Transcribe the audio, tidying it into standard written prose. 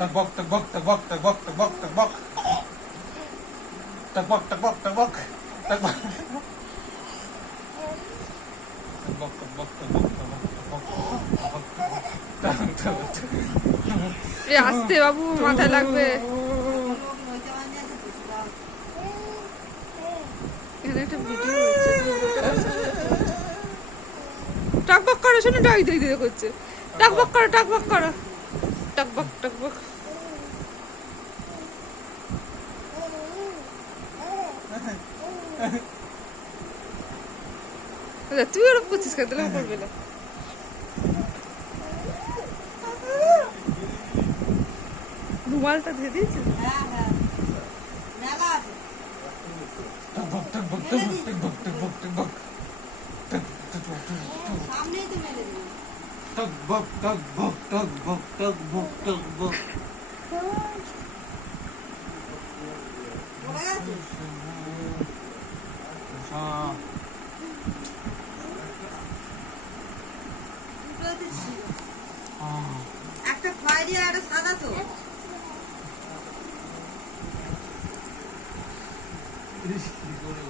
Tag-bok, tag-bok, tag-bok, tag-bok, tag-bok, tag-bok. Tag-bok, tag-bok, tag-bok. Tag-bok. Tag-bok, tag-bok, tag-bok, tag-bok, tag-bok. আস্তে বাবু, মাথায় লাগবে। এখানে একটা ভিডিও হচ্ছে, টকবক করো, শুনে ডাই দিই দিদি করছে, টকবক করো, টকবক করো, টকবক টকবক। তুই ওরকম করছিস কেন? তাহলে করবে না। রুমালটা দিয়ে দিয়েছিস? Tag-bok, tag-bok, tag-bok, tag-bok, tag-bok, tag-bok. Tag-bok, tag-bok, tag-bok, tag-bok, tag-bok. একটা খয়েরি আর একটা সাদা তো। কি করে